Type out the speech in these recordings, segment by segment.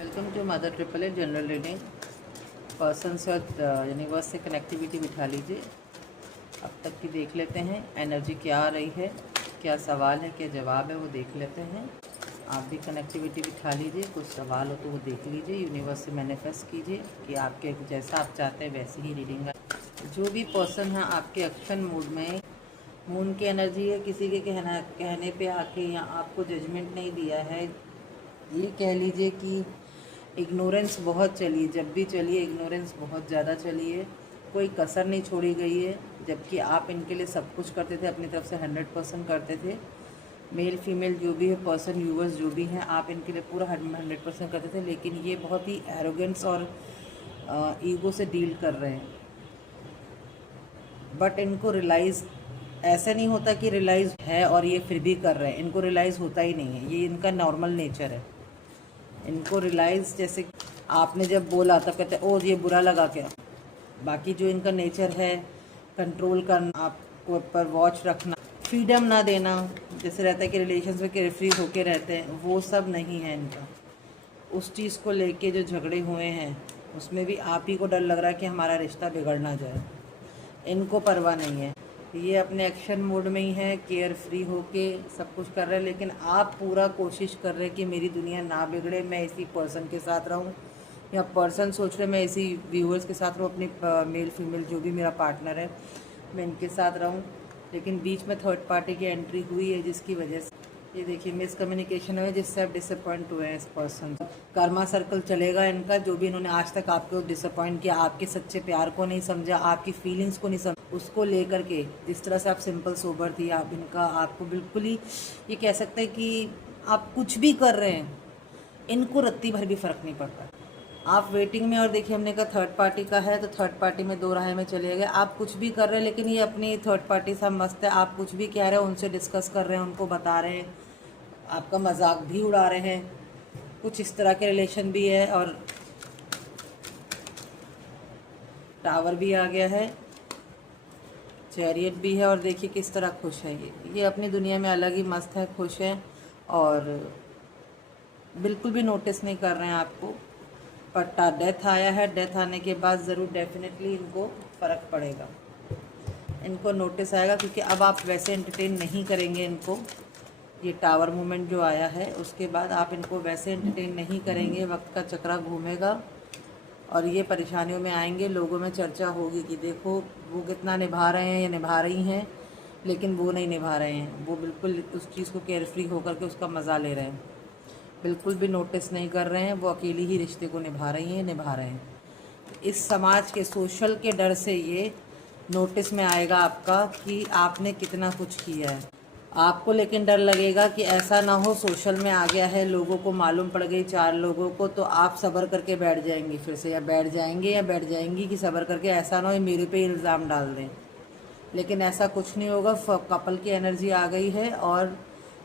Welcome to mother triple eight general reading. Person से और universe से कनेक्टिविटी बिठा लीजिए। अब तक की देख लेते हैं एनर्जी क्या आ रही है, क्या सवाल है, क्या जवाब है, वो देख लेते हैं। आप भी कनेक्टिविटी बिठा लीजिए, कुछ सवाल हो तो वो देख लीजिए। यूनिवर्स से मैनिफेस्ट कीजिए कि आपके जैसा आप चाहते हैं वैसी ही रीडिंग है। जो भी पर्सन है आपके एक्शन मूड में, मून की एनर्जी है, किसी के कहने पे आके या आपको जजमेंट नहीं दिया है। ये कह लीजिए कि इग्नोरेंस बहुत चली, जब भी चली है इग्नोरेंस बहुत ज़्यादा चली है, कोई कसर नहीं छोड़ी गई है। जबकि आप इनके लिए सब कुछ करते थे, अपनी तरफ से 100% करते थे। मेल फीमेल जो भी है, पर्सन व्यूवर्स जो भी हैं, आप इनके लिए पूरा 100% करते थे। लेकिन ये बहुत ही एरोगेंस और ईगो से डील कर रहे हैं। बट इनको रियलाइज़ ऐसा नहीं होता कि रियलाइज़ है और ये फिर भी कर रहे हैं। इनको रियलाइज़ होता ही नहीं है, ये इनका नॉर्मल नेचर है। इनको रियलाइज़ जैसे आपने जब बोला तब कहते हैं ओ ये बुरा लगा क्या। बाकी जो इनका नेचर है, कंट्रोल करना, आपको ऊपर वॉच रखना, फ्रीडम ना देना, जैसे रहता है कि रिलेशंस में केयरफ्री होके रहते हैं, वो सब नहीं है इनका। उस चीज़ को लेके जो झगड़े हुए हैं उसमें भी आप ही को डर लग रहा है कि हमारा रिश्ता बिगड़ ना जाए। इनको परवाह नहीं है, ये अपने एक्शन मोड में ही है, केयर फ्री होके सब कुछ कर रहे हैं। लेकिन आप पूरा कोशिश कर रहे हैं कि मेरी दुनिया ना बिगड़े, मैं इसी पर्सन के साथ रहूं, या पर्सन सोच रहे मैं इसी व्यूअर्स के साथ रहूं, अपनी मेल फीमेल जो भी मेरा पार्टनर है मैं इनके साथ रहूं। लेकिन बीच में थर्ड पार्टी की एंट्री हुई है, जिसकी वजह से ये देखिए मिसकम्युनिकेशन है, जिससे आप डिसअपॉइंट हुए हैं इस पर्सन। कर्मा सर्कल चलेगा इनका, जो भी इन्होंने आज तक आपको डिसअपॉइंट किया, आपके सच्चे प्यार को नहीं समझा, आपकी फीलिंग्स को नहीं समझा, उसको लेकर के जिस तरह से आप सिंपल सोबर थी, आप इनका आपको बिल्कुल ही ये कह सकते हैं कि आप कुछ भी कर रहे हैं, इनको रत्ती भर भी फ़र्क नहीं पड़ता। आप वेटिंग में, और देखिए हमने कहा थर्ड पार्टी का है तो थर्ड पार्टी में दो राहें में चले गए। आप कुछ भी कर रहे हैं लेकिन ये अपनी थर्ड पार्टी से मस्त है। आप कुछ भी कह रहे हैं, उनसे डिस्कस कर रहे हैं, उनको बता रहे हैं, आपका मजाक भी उड़ा रहे हैं। कुछ इस तरह के रिलेशन भी है। और टावर भी आ गया है, चैरियट भी है, और देखिए किस तरह खुश है ये अपनी दुनिया में अलग ही मस्त है, खुश है, और बिल्कुल भी नोटिस नहीं कर रहे हैं आपको। पर डेथ आया है, डेथ आने के बाद ज़रूर डेफिनेटली इनको फ़र्क पड़ेगा, इनको नोटिस आएगा, क्योंकि अब आप वैसे एंटरटेन नहीं करेंगे इनको। ये टावर मूवमेंट जो आया है उसके बाद आप इनको वैसे एंटरटेन नहीं करेंगे, वक्त का चक्रा घूमेगा और ये परेशानियों में आएंगे। लोगों में चर्चा होगी कि देखो वो कितना निभा रहे हैं या निभा रही हैं, लेकिन वो नहीं निभा रहे हैं, वो बिल्कुल उस चीज़ को केयरफ्री होकर के उसका मज़ा ले रहे हैं, बिल्कुल भी नोटिस नहीं कर रहे हैं। वो अकेली ही रिश्ते को निभा रही हैं, निभा रहे हैं। इस समाज के सोशल के डर से ये नोटिस में आएगा आपका कि आपने कितना कुछ किया है आपको। लेकिन डर लगेगा कि ऐसा ना हो सोशल में आ गया है, लोगों को मालूम पड़ गई, 4 लोगों को, तो आप सब्र करके बैठ जाएंगी फिर से, या बैठ जाएंगे या बैठ जाएंगी कि सब्र करके ऐसा ना हो मेरे पे इल्ज़ाम डाल दें। लेकिन ऐसा कुछ नहीं होगा। कपल की एनर्जी आ गई है, और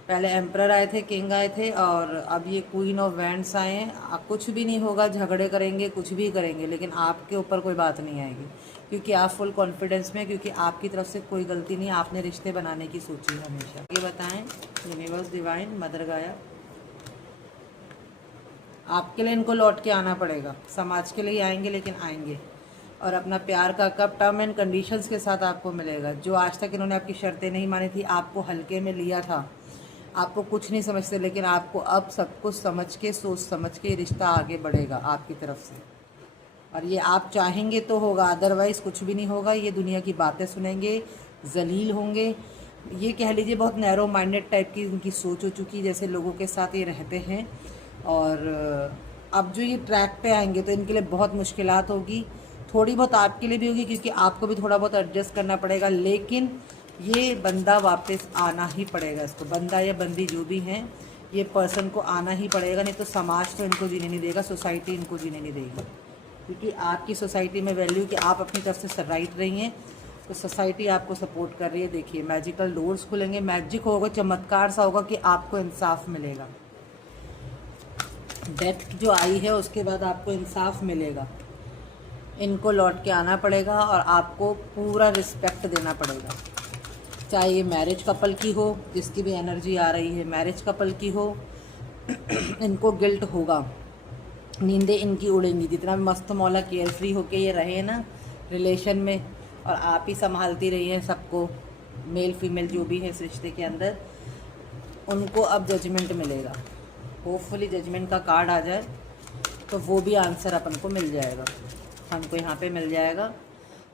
पहले एम्परर आए थे, किंग आए थे, और अब ये क्वीन ऑफ वैंड्स आए हैं। कुछ भी नहीं होगा, झगड़े करेंगे, कुछ भी करेंगे, लेकिन आपके ऊपर कोई बात नहीं आएगी, क्योंकि आप फुल कॉन्फिडेंस में, क्योंकि आपकी तरफ से कोई गलती नहीं, आपने रिश्ते बनाने की सोची है हमेशा। ये बताएं यूनिवर्स, डिवाइन, मदर गाया, आपके लिए इनको लौट के आना पड़ेगा। समाज के लिए आएंगे लेकिन आएंगे, और अपना प्यार का कप टर्म एंड कंडीशंस के साथ आपको मिलेगा। जो आज तक इन्होंने आपकी शर्तें नहीं मानी थी, आपको हल्के में लिया था, आपको कुछ नहीं समझते, लेकिन आपको अब सब कुछ समझ के, सोच समझ के रिश्ता आगे बढ़ेगा आपकी तरफ से। और ये आप चाहेंगे तो होगा, अदरवाइज़ कुछ भी नहीं होगा। ये दुनिया की बातें सुनेंगे, जलील होंगे। ये कह लीजिए बहुत नैरो माइंडेड टाइप की इनकी सोच हो चुकी, जैसे लोगों के साथ ये रहते हैं। और अब जो ये ट्रैक पे आएंगे तो इनके लिए बहुत मुश्किलात होगी, थोड़ी बहुत आपके लिए भी होगी, क्योंकि आपको भी थोड़ा बहुत एडजस्ट करना पड़ेगा। लेकिन ये बंदा वापस आना ही पड़ेगा इसको, बंदा या बंदी जो भी हैं, ये पर्सन को आना ही पड़ेगा, नहीं तो समाज तो इनको जीने नहीं देगा, सोसाइटी इनको जीने नहीं देगी। क्योंकि आपकी सोसाइटी में वैल्यू कि आप अपनी तरफ से राइट रही हैं, तो सोसाइटी आपको सपोर्ट कर रही है। देखिए मैजिकल डोर्स खुलेंगे, मैजिक होगा, चमत्कार सा होगा कि आपको इंसाफ मिलेगा। डेथ जो आई है उसके बाद आपको इंसाफ मिलेगा। इनको लौट के आना पड़ेगा और आपको पूरा रिस्पेक्ट देना पड़ेगा, चाहे ये मैरिज कपल की हो, जिसकी भी एनर्जी आ रही है मैरिज कपल की हो। इनको गिल्ट होगा नींदें इनकी उड़ेंगी। जितना मस्त मौला केयर फ्री होके ये रहे ना रिलेशन में, और आप ही संभालती रही हैं सबको, मेल फीमेल जो भी है इस रिश्ते के अंदर, उनको अब जजमेंट मिलेगा। होपफुली जजमेंट का कार्ड आ जाए तो वो भी आंसर अपन को मिल जाएगा, हमको यहाँ पे मिल जाएगा।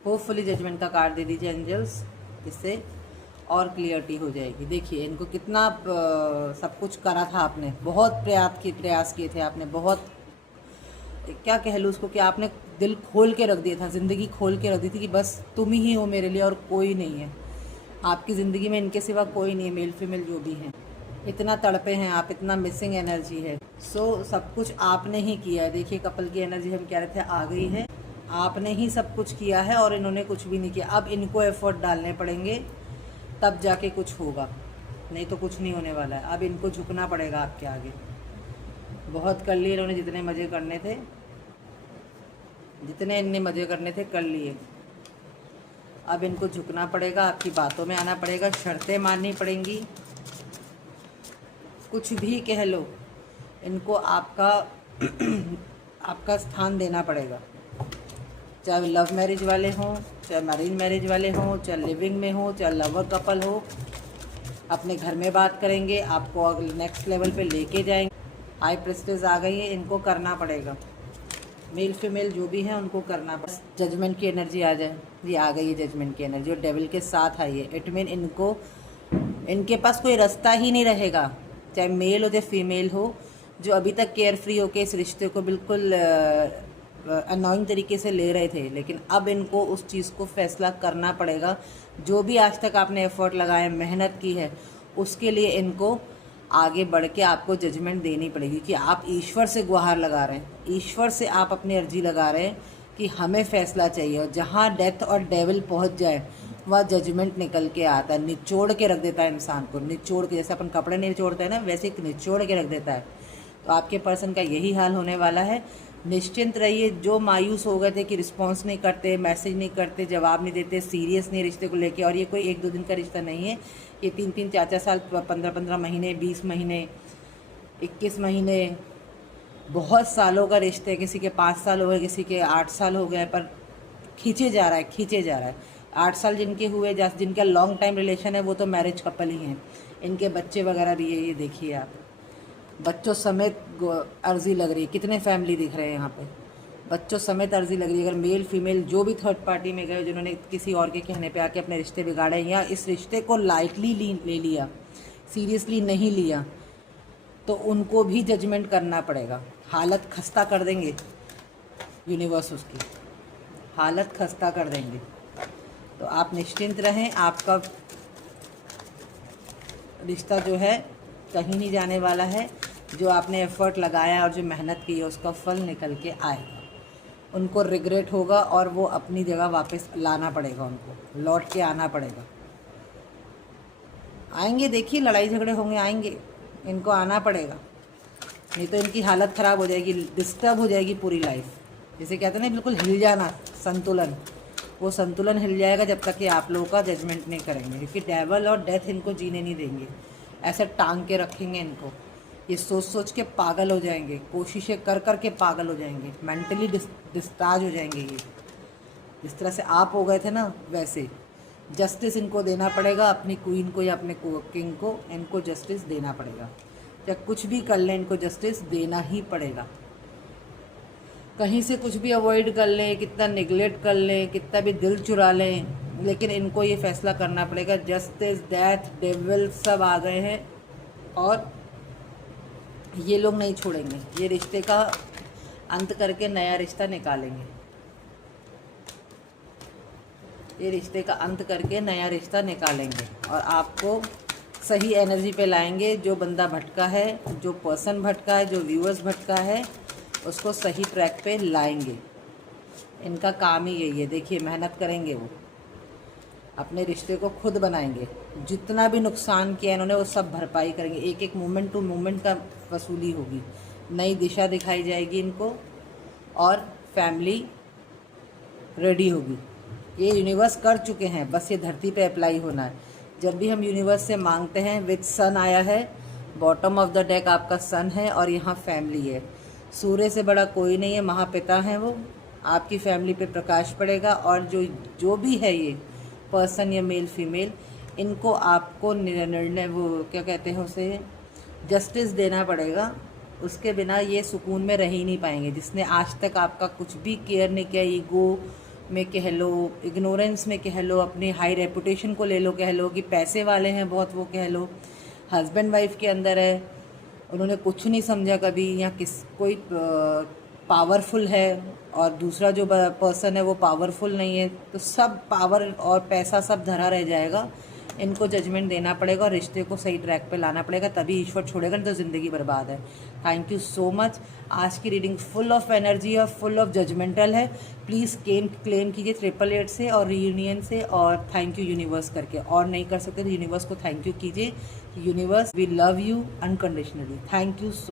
होपफुली जजमेंट का कार्ड दे दीजिए एंजल्स, इससे और क्लियरिटी हो जाएगी। देखिए इनको कितना सब कुछ करा था आपने, बहुत प्रयास किए थे आपने, बहुत क्या कह लूँ उसको, कि आपने दिल खोल के रख दिया था, ज़िंदगी खोल के रख दी थी कि बस तुम ही हो मेरे लिए और कोई नहीं है आपकी ज़िंदगी में, इनके सिवा कोई नहीं है, मेल फीमेल जो भी हैं। इतना तड़पे हैं आप, इतना मिसिंग एनर्जी है। सो सब कुछ आपने ही किया है। देखिए कपल की एनर्जी हम कह रहे थे आ गई है, आपने ही सब कुछ किया है और इन्होंने कुछ भी नहीं किया। अब इनको एफर्ट डालने पड़ेंगे, तब जाके कुछ होगा, नहीं तो कुछ नहीं होने वाला है। अब इनको झुकना पड़ेगा आपके आगे। बहुत कर लिए इन्होंने, जितने मज़े करने थे, जितने इनने मज़े करने थे कर लिए। अब इनको झुकना पड़ेगा, आपकी बातों में आना पड़ेगा, शर्तें माननी पड़ेंगी, कुछ भी कह लो, इनको आपका आपका स्थान देना पड़ेगा। चाहे लव मैरिज वाले हों, चाहे मैरिज मैरिज वाले हों, चाहे लिविंग में हो, चाहे लवर कपल हो, अपने घर में बात करेंगे, आपको नेक्स्ट लेवल पे लेके जाएंगे। हाई प्रेस्टेज आ गई है, इनको करना पड़ेगा। मेल फीमेल जो भी है उनको करना पड़ेगा। जजमेंट की एनर्जी आ जाए, ये आ गई है जजमेंट की एनर्जी, और डेविल के साथ आई है। इट मीन इनको, इनके पास कोई रास्ता ही नहीं रहेगा, चाहे मेल हो चाहे फीमेल हो, जो अभी तक केयर फ्री होके इस रिश्ते को बिल्कुल अनोइंग तरीके से ले रहे थे, लेकिन अब इनको उस चीज़ को फैसला करना पड़ेगा। जो भी आज तक आपने एफर्ट लगाए, मेहनत की है, उसके लिए इनको आगे बढ़ के आपको जजमेंट देनी पड़ेगी कि आप ईश्वर से गुहार लगा रहे हैं, ईश्वर से आप अपनी अर्जी लगा रहे हैं कि हमें फ़ैसला चाहिए। और जहाँ डेथ और डेविल पहुँच जाए वह जजमेंट निकल के आता है, निचोड़ के रख देता है इंसान को, निचोड़ के, जैसे अपन कपड़े निचोड़ते हैं ना, वैसे एक निचोड़ के रख देता है। तो आपके पर्सन का यही हाल होने वाला है। निश्चिंत रहिए। जो मायूस हो गए थे कि रिस्पॉन्स नहीं करते, मैसेज नहीं करते, जवाब नहीं देते, सीरियस नहीं रिश्ते को लेके, और ये कोई 1-2 दिन का रिश्ता नहीं है, ये 3-3, 4-4 साल, 15-15 महीने, 20 महीने, 21 महीने, बहुत सालों का रिश्ता है। किसी के 5 साल हो गए, किसी के 8 साल हो गए, पर खींचे जा रहा है, खींचे जा रहा है। 8 साल जिनके हुए, जिनका लॉन्ग टाइम रिलेशन है, वो तो मैरिज कपल ही हैं, इनके बच्चे वगैरह भी है। ये देखिए आप, बच्चों समेत अर्जी लग रही है। कितने फैमिली दिख रहे हैं यहाँ पे, बच्चों समेत अर्जी लग रही है। अगर मेल फीमेल जो भी थर्ड पार्टी में गए, जिन्होंने किसी और के कहने पे आके अपने रिश्ते बिगाड़े या इस रिश्ते को लाइटली ले लिया, सीरियसली नहीं लिया, तो उनको भी जजमेंट करना पड़ेगा। हालत खस्ता कर देंगे यूनिवर्स, उसकी हालत खस्ता कर देंगे। तो आप निश्चिंत रहें, आपका रिश्ता जो है कहीं नहीं जाने वाला है। जो आपने एफर्ट लगाया और जो मेहनत की है, उसका फल निकल के आएगा। उनको रिग्रेट होगा और वो अपनी जगह वापस लाना पड़ेगा, उनको लौट के आना पड़ेगा। आएंगे, देखिए लड़ाई झगड़े होंगे, आएंगे, इनको आना पड़ेगा, नहीं तो इनकी हालत ख़राब हो जाएगी, डिस्टर्ब हो जाएगी पूरी लाइफ। जैसे कहते हैं ना, बिल्कुल हिल जाना, संतुलन, वो संतुलन हिल जाएगा जब तक कि आप लोगों का जजमेंट नहीं करेंगे। क्योंकि डेविल और डेथ इनको जीने नहीं देंगे, ऐसे टांग के रखेंगे इनको। ये सोच सोच के पागल हो जाएंगे, कोशिशें कर कर के पागल हो जाएंगे, मेंटली डिस्चार्ज हो जाएंगे। ये जिस तरह से आप हो गए थे ना, वैसे जस्टिस इनको देना पड़ेगा। अपनी क्वीन को या अपने किंग को इनको जस्टिस देना पड़ेगा। या कुछ भी कर लें, इनको जस्टिस देना ही पड़ेगा। कहीं से कुछ भी अवॉइड कर लें, कितना निगलेक्ट कर लें, कितना भी दिल चुरा लें, लेकिन इनको ये फैसला करना पड़ेगा। जस्टिस, डेथ, डेविल सब आ गए हैं और ये लोग नहीं छोड़ेंगे। ये रिश्ते का अंत करके नया रिश्ता निकालेंगे। ये रिश्ते का अंत करके नया रिश्ता निकालेंगे और आपको सही एनर्जी पे लाएंगे। जो बंदा भटका है, जो पर्सन भटका है, जो व्यूअर्स भटका है, उसको सही ट्रैक पे लाएंगे। इनका काम ही यही है। देखिए मेहनत करेंगे, वो अपने रिश्ते को खुद बनाएंगे। जितना भी नुकसान किया इन्होंने, वो सब भरपाई करेंगे। एक एक मोमेंट टू मोमेंट का वसूली होगी। नई दिशा दिखाई जाएगी इनको और फैमिली रेडी होगी। ये यूनिवर्स कर चुके हैं, बस ये धरती पे अप्लाई होना है। जब भी हम यूनिवर्स से मांगते हैं, विद सन आया है, बॉटम ऑफ द डेक आपका सन है और यहाँ फैमिली है। सूर्य से बड़ा कोई नहीं है, महापिता हैं वो। आपकी फैमिली पे प्रकाश पड़ेगा और जो भी है ये पर्सन या मेल फीमेल, इनको आपको निर्णय वो क्या कहते हैं उसे, जस्टिस देना पड़ेगा। उसके बिना ये सुकून में रह ही नहीं पाएंगे। जिसने आज तक आपका कुछ भी केयर नहीं किया, ईगो में कह लो, इग्नोरेंस में कह लो, अपनी हाई रेपुटेशन को ले लो, कह लो कि पैसे वाले हैं बहुत, वो कह लो, हस्बैंड वाइफ के अंदर है, उन्होंने कुछ नहीं समझा कभी, या कोई पावरफुल है और दूसरा जो पर्सन है वो पावरफुल नहीं है, तो सब पावर और पैसा सब धरा रह जाएगा। इनको जजमेंट देना पड़ेगा और रिश्ते को सही ट्रैक पे लाना पड़ेगा, तभी ईश्वर छोड़ेगा, नहीं तो ज़िंदगी बर्बाद है। Thank you so much. आज की रीडिंग फुल ऑफ एनर्जी और फुल ऑफ जजमेंटल है। प्लीज़ क्लेम कीजिए 888 से और रीयूनियन से, और थैंक यू यूनिवर्स करके। और नहीं कर सकते तो यूनिवर्स को थैंक यू कीजिए। Universe, we love you unconditionally. Thank you.